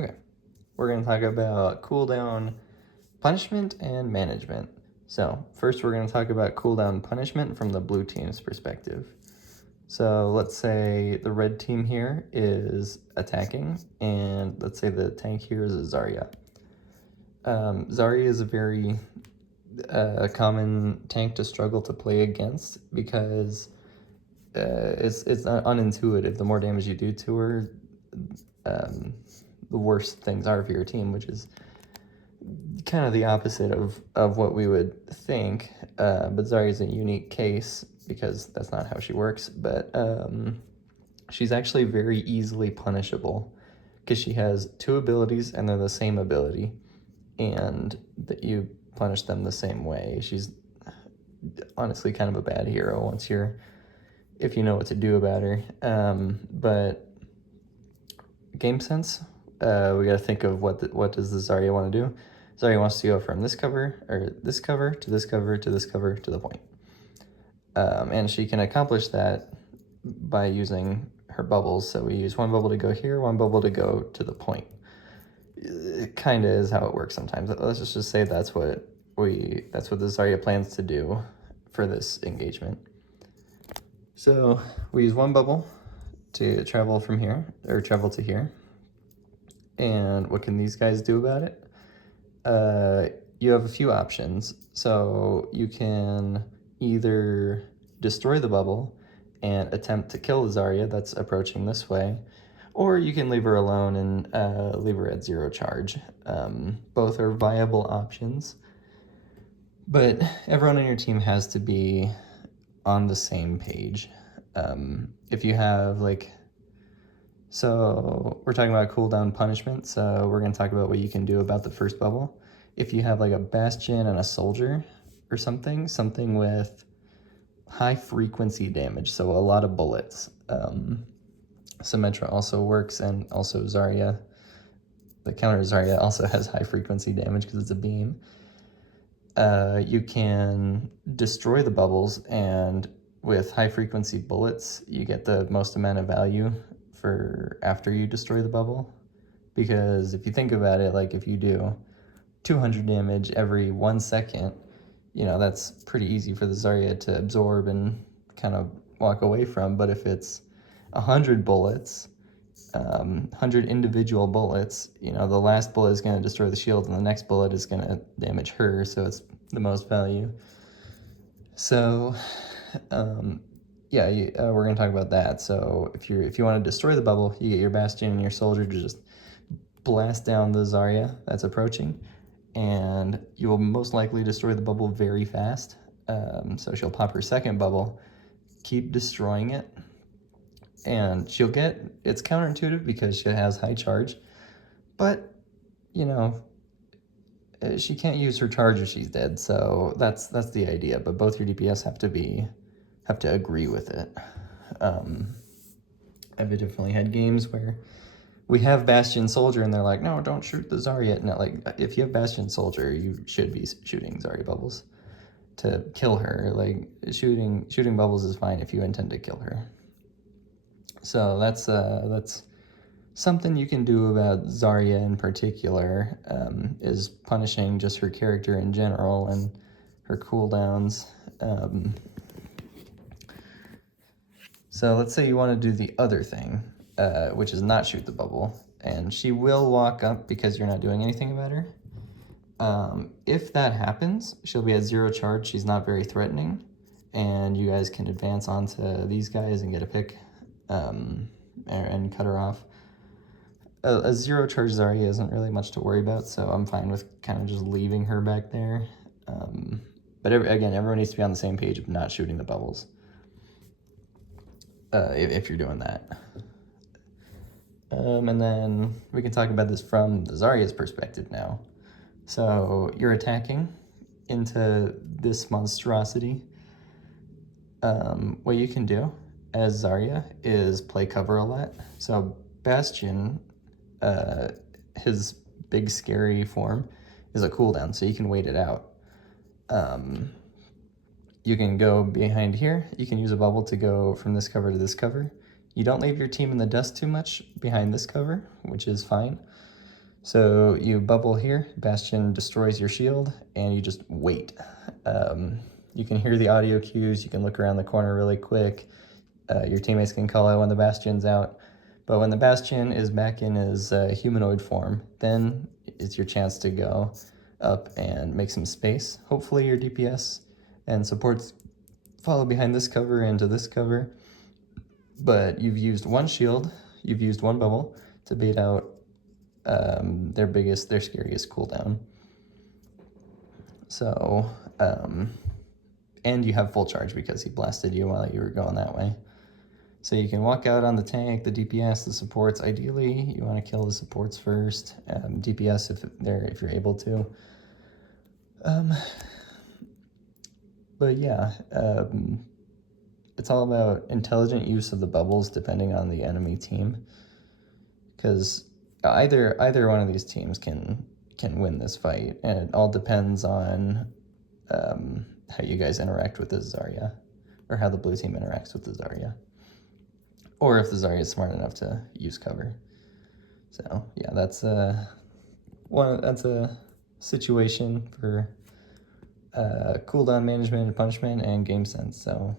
Okay, we're going to talk about cooldown punishment and management. So first we're going to talk about cooldown punishment from the blue team's perspective. So let's say the red team here is attacking, and let's say the tank here is a Zarya. Zarya is a very common tank to struggle to play against because it's unintuitive. The more damage you do to her, the worse things are for your team, which is kind of the opposite of what we would think. But Zarya is a unique case because that's not how she works. But she's actually very easily punishable because she has two abilities and they're the same ability, and that you punish them the same way. She's honestly kind of a bad hero if you know what to do about her. But game sense, we got to think of what does the Zarya want to do. Zarya wants to go from this cover, or this cover, to this cover, to this cover, to the point. And she can accomplish that by using her bubbles. So we use one bubble to go here, one bubble to go to the point. It kind of is how it works sometimes. Let's just say that's what the Zarya plans to do for this engagement. So we use one bubble to travel from here, or travel to here. And what can these guys do about it? You have a few options. So you can either destroy the bubble and attempt to kill the Zarya that's approaching this way, or you can leave her alone and leave her at 0 charge. Both are viable options, but everyone on your team has to be on the same page. If you have so we're talking about cooldown punishment, so we're going to talk about what you can do about the first bubble. If you have a bastion and a soldier or something with high frequency damage, so a lot of bullets. Symmetra also works, and also Zarya. The counter Zarya also has high frequency damage because it's a beam. You can destroy the bubbles, and with high frequency bullets, you get the most amount of value for after you destroy the bubble. Because if you think about it, if you do 200 damage every 1 second, that's pretty easy for the Zarya to absorb and kind of walk away from. But if it's 100 bullets, 100 individual bullets, the last bullet is going to destroy the shield and the next bullet is going to damage her, so it's the most value. So yeah, we're going to talk about that. So if you want to destroy the bubble, you get your bastion and your soldier to just blast down the Zarya that's approaching, and you will most likely destroy the bubble very fast. So she'll pop her second bubble, keep destroying it, and it's counterintuitive because she has high charge, but she can't use her charge if she's dead, so that's the idea. But both your DPS have to agree with it. I've definitely had games where we have Bastion Soldier and they're like, no, don't shoot the Zarya. No, if you have Bastion Soldier, you should be shooting Zarya bubbles to kill her. Shooting bubbles is fine if you intend to kill her. So that's something you can do about Zarya in particular, is punishing just her character in general and her cooldowns. So let's say you want to do the other thing, which is not shoot the bubble, and she will walk up because you're not doing anything about her. If that happens, she'll be at 0 charge. She's not very threatening, and you guys can advance onto these guys and get a pick, and cut her off. A 0 charge Zarya isn't really much to worry about, so I'm fine with kind of just leaving her back there. But again, everyone needs to be on the same page of not shooting the bubbles, if you're doing that. And then we can talk about this from the Zarya's perspective now. So you're attacking into this monstrosity. What you can do as Zarya is play cover a lot. So Bastion, his big scary form, is a cooldown, so you can wait it out. You can go behind here. You can use a bubble to go from this cover to this cover. You don't leave your team in the dust too much behind this cover, which is fine. So you bubble here, Bastion destroys your shield, and you just wait. You can hear the audio cues, you can look around the corner really quick, your teammates can call out when the Bastion's out, but when the Bastion is back in his humanoid form, then it's your chance to go up and make some space. Hopefully your DPS and supports follow behind this cover into this cover, but you've used one shield, you've used one bubble to bait out their scariest cooldown. So, and you have full charge because he blasted you while you were going that way. So you can walk out on the tank, the DPS, the supports. Ideally, you want to kill the supports first. DPS if you're able to. But yeah, it's all about intelligent use of the bubbles depending on the enemy team, because either one of these teams can win this fight, and it all depends on how you guys interact with the Zarya, or how the blue team interacts with the Zarya, or if the Zarya is smart enough to use cover. So yeah, that's a situation for cooldown management and punishment and game sense. So